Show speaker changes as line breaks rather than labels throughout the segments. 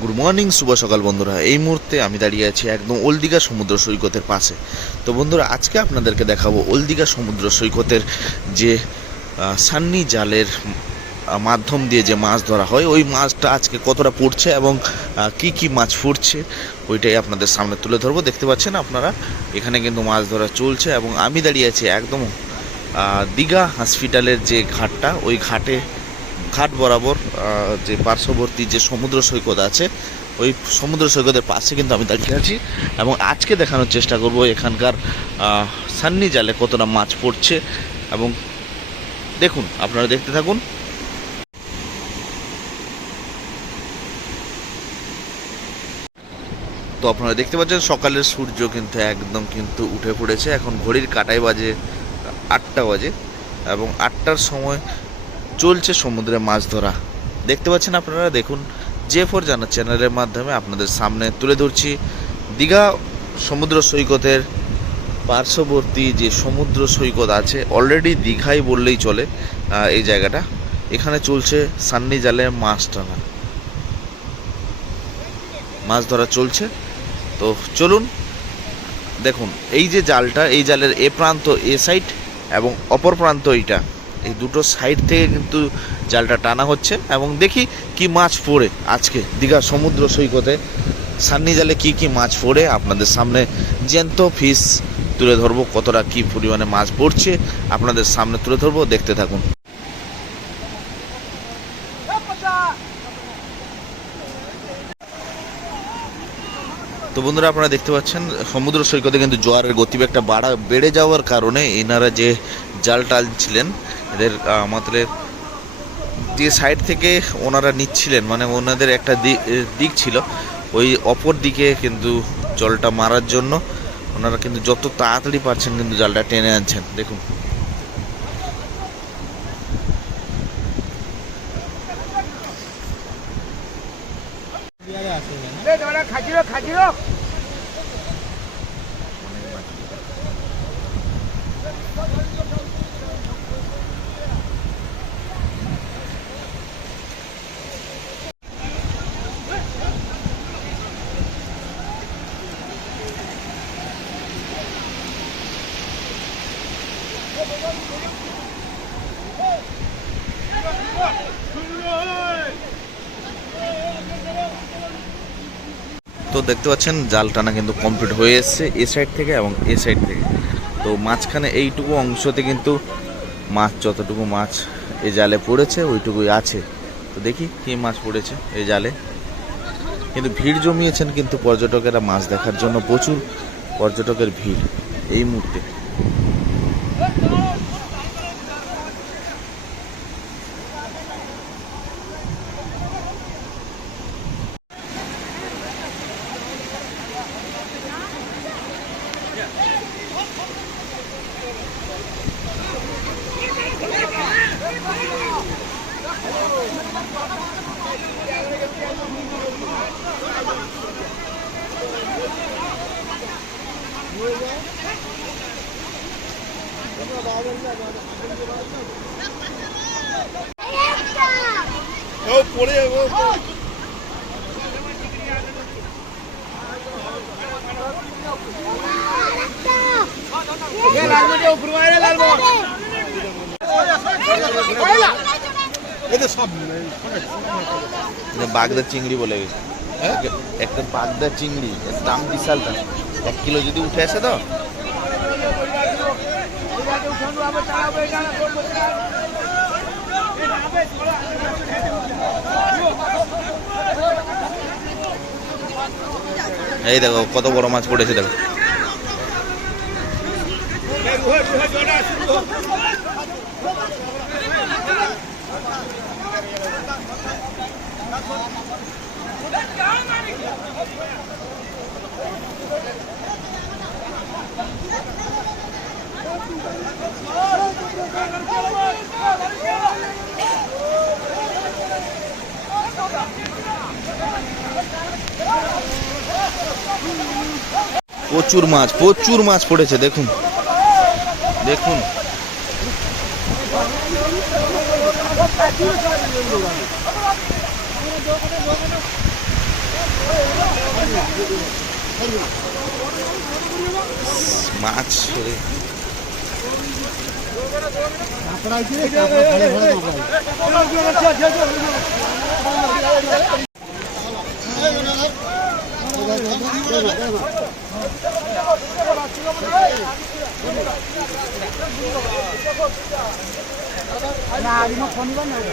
Good morning, শুভ সকাল বন্ধুরা। এই মুহূর্তে আমি দাঁড়িয়ে আছি একদম ওলদিঘা সমুদ্র সৈকতের পাশে। তো বন্ধুরা, আজকে আপনাদেরকে দেখাবো ওলদিঘা সমুদ্র সৈকতের যে সান্নি জালের মাধ্যম দিয়ে যে মাছ ধরা হয়, ওই মাছটা আজকে কতটা পড়ছে এবং কি কি মাছ ফুটছে, ওইটাই আপনাদের সামনে তুলে ধরবো। দেখতে পাচ্ছেন আপনারা, এখানে কিন্তু মাছ ধরা চলছে এবং আমি দাঁড়িয়ে আছি একদম দীঘা হসপিটালের যে ঘাটটা, ওই ঘাটে, ঘাট বরাবর যে পার্শ্ববর্তী যে সমুদ্র সৈকত আছে, ওই সমুদ্র সৈকতের পাশে কিন্তু আমি দাঁড়িয়ে আছি এবং আজকে দেখানোর চেষ্টা করব এখানকার সান্নি জালে কতটা মাছ পড়ছে এবং দেখুন, আপনারা দেখতে থাকুন। তো আপনারা দেখতে পাচ্ছেন, সকালের সূর্য কিন্তু একদম কিন্তু উঠে পড়েছে। এখন ঘড়ির কাটায় বাজে আটটা বাজে এবং আটটার সময় চলছে সমুদ্রে মাছ ধরা। দেখতে পাচ্ছেন আপনারা, দেখুন, জে ফোর জানা চ্যানেলের মাধ্যমে আপনাদের সামনে তুলে ধরছি। দীঘা সমুদ্র সৈকতের পার্শ্ববর্তী যে সমুদ্র সৈকত আছে অলরেডি দীঘাই বললেই চলে এই জায়গাটা। এখানে চলছে সান্নি জালে মাছ টানা। মাছ ধরা চলছে। তো চলুন, দেখুন, এই যে জালটা, এই জালের এ প্রান্ত এ সাইড এবং অপর প্রান্ত এইটা। এই দুটো সাইড থেকে কিন্তু জালটা টানা হচ্ছে এবং দেখি কি মাছ পড়ে আজকে দীঘা সমুদ্র সৈকতে। সান্নি জালে কি কি মাছ পড়ে আপনাদের সামনে জ্যান্ত ফিস তুলে ধরবো, কতটা কি পরিমাণে মাছ পড়ছে আপনাদের সামনে তুলে ধরবো, দেখতে থাকুন তো বন্ধুরা আপনারা দেখতে পাচ্ছেন সমুদ্র সৈকতে কিন্তু জোয়ারের গতিবেগটা বাড়া বেড়ে যাওয়ার কারণে এনারা যে জাল টালছিলেন এদের আহ, মাত্রে যে সাইড থেকে ওনারা নিচ্ছিলেন মানে ওনাদের একটা দিক ছিল ওই অপর দিকে কিন্তু জলটা মারার জন্য ওনারা কিন্তু যত তাড়াতাড়ি পারছেন কিন্তু জালটা টেনে আনছেন। দেখুন।
খাজিরো খাজিরো
তো দেখতে পাচ্ছেন, জাল টানা কিন্তু কমপ্লিট হয়ে এসছে এ সাইড থেকে এবং এ সাইড থেকে। তো মাঝখানে এইটুকু অংশতে কিন্তু মাছ, যতটুকু মাছ এই জালে পড়েছে, ওইটুকুই আছে। তো দেখি কি মাছ পড়েছে এই জালে। কিন্তু ভিড় জমিয়েছেন কিন্তু পর্যটকেরা মাছ দেখার জন্য প্রচুর পর্যটকের ভিড় এই মুহূর্তে। বাগদা চিংড়ি বলে গেছে। হ্যাঁ? একটা বাগদা চিংড়ি দাম বিশাল দাম। এক কিলো যদি উঠে আসে তো? এই দেখো কত বড় মাছ পড়েছে দেখো। প্রচুর মাছ প্রচুর মাছ পড়েছে দেখুন। দেখুন। মাছ রে।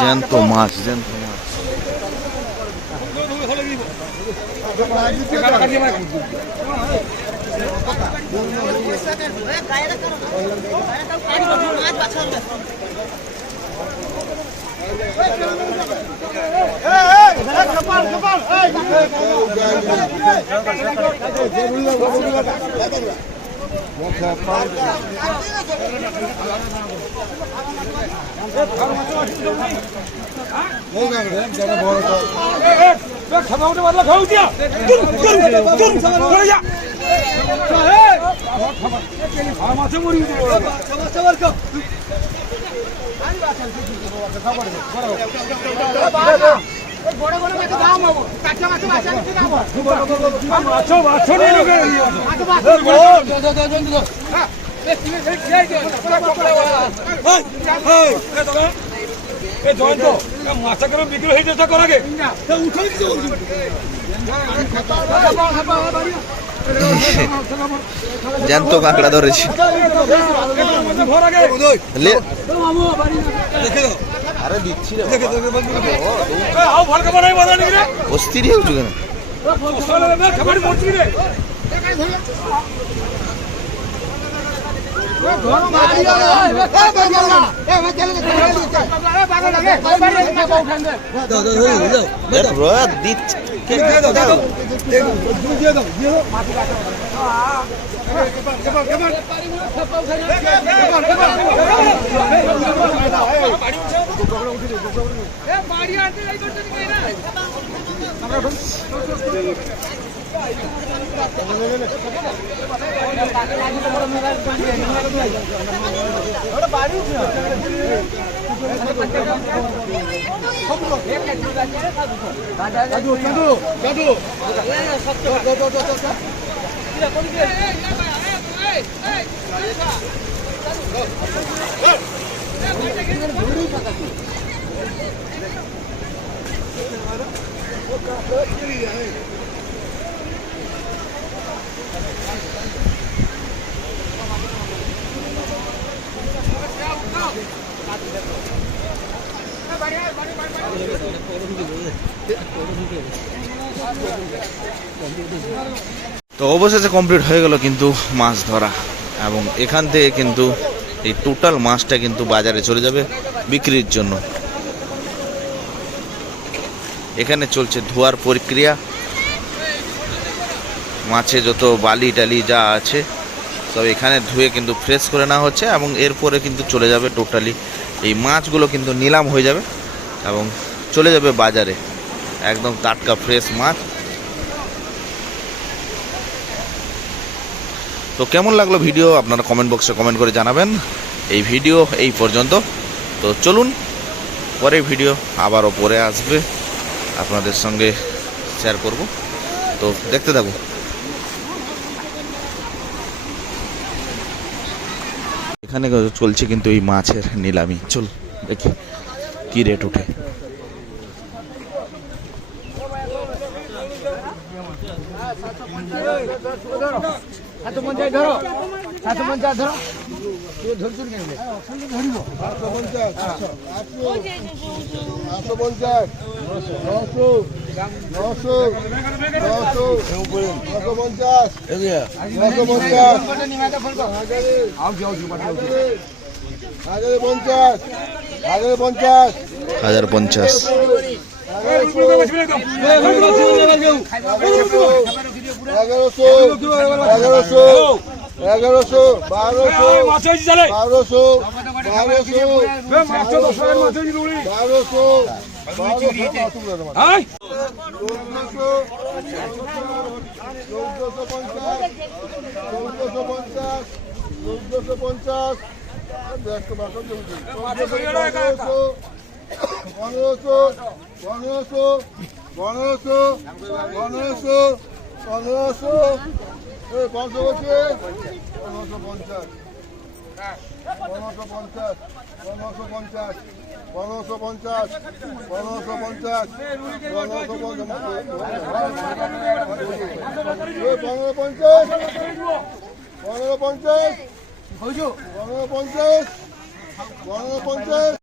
জ্যান্ত মাছ জ্যান্ত মাছ
মাছে মরি খাবার એ જોઈન તો માથા કરો બીકરો હઈ જતા કરો કે ઉઠાવી દીધો
জ্যান্ত কাঁকড়া ধরেছি। আরে অস্থির কেন મારી রোদ দিচ্ছে তো অবশেষে কমপ্লিট হয়ে গেল কিন্তু মাছ ধরা। এবং এখান থেকে কিন্তু এই টোটাল মাছটা কিন্তু বাজারে চলে যাবে বিক্রির জন্য। এখানে চলছে ধোয়ার প্রক্রিয়া। মাছে যত বালি টালি যা আছে সব এখানে ধুয়ে কিন্তু ফ্রেশ করে নেওয়া হচ্ছে এবং এরপরে কিন্তু চলে যাবে টোটালি এই মাছগুলো কিন্তু নিলাম হয়ে যাবে এবং চলে যাবে বাজারে। একদম টাটকা ফ্রেশ মাছ। তো কেমন লাগল ভিডিও আপনারা কমেন্ট বক্সে কমেন্ট করে জানাবেন। এই ভিডিও এই পর্যন্ত। তো চলুন পরে ভিডিও আবারও পরে আসবে। আপনাদের সঙ্গে শেয়ার করব। তো দেখতে থাকুন। এখানে চলছে কিন্তু এই মাছের নিলামি। চল দেখি কি রেট ওঠে।
ধরো।
নশো নশো নশো পঞ্চাশ নশো পঞ্চাশ হাজারে পঞ্চাশ হাজারে পঞ্চাশ
হাজার পঞ্চাশ
এগারোশো এগারোশো এগারোশো বারোশো বারোশো
বারোশো বারোশো বারোশো
হ্যাঁ
চোদ্দশো চোদ্দশো পঞ্চাশ চোদ্দশো পঞ্চাশ চোদ্দশো পঞ্চাশ পনেরোশো পনেরোশো পনেরোশো পনেরোশো পনেরোশো পনেরোশো পনেরোশো পঞ্চাশ পনেরোশো পঞ্চাশ পনেরোশো পঞ্চাশ পনেরোশো পঞ্চাশ পনেরোশো পঞ্চাশ পনেরোশো পনেরো পঞ্চাশ পনেরো পঞ্চাশ পনেরো পঞ্চাশ পনেরো পঞ্চাশ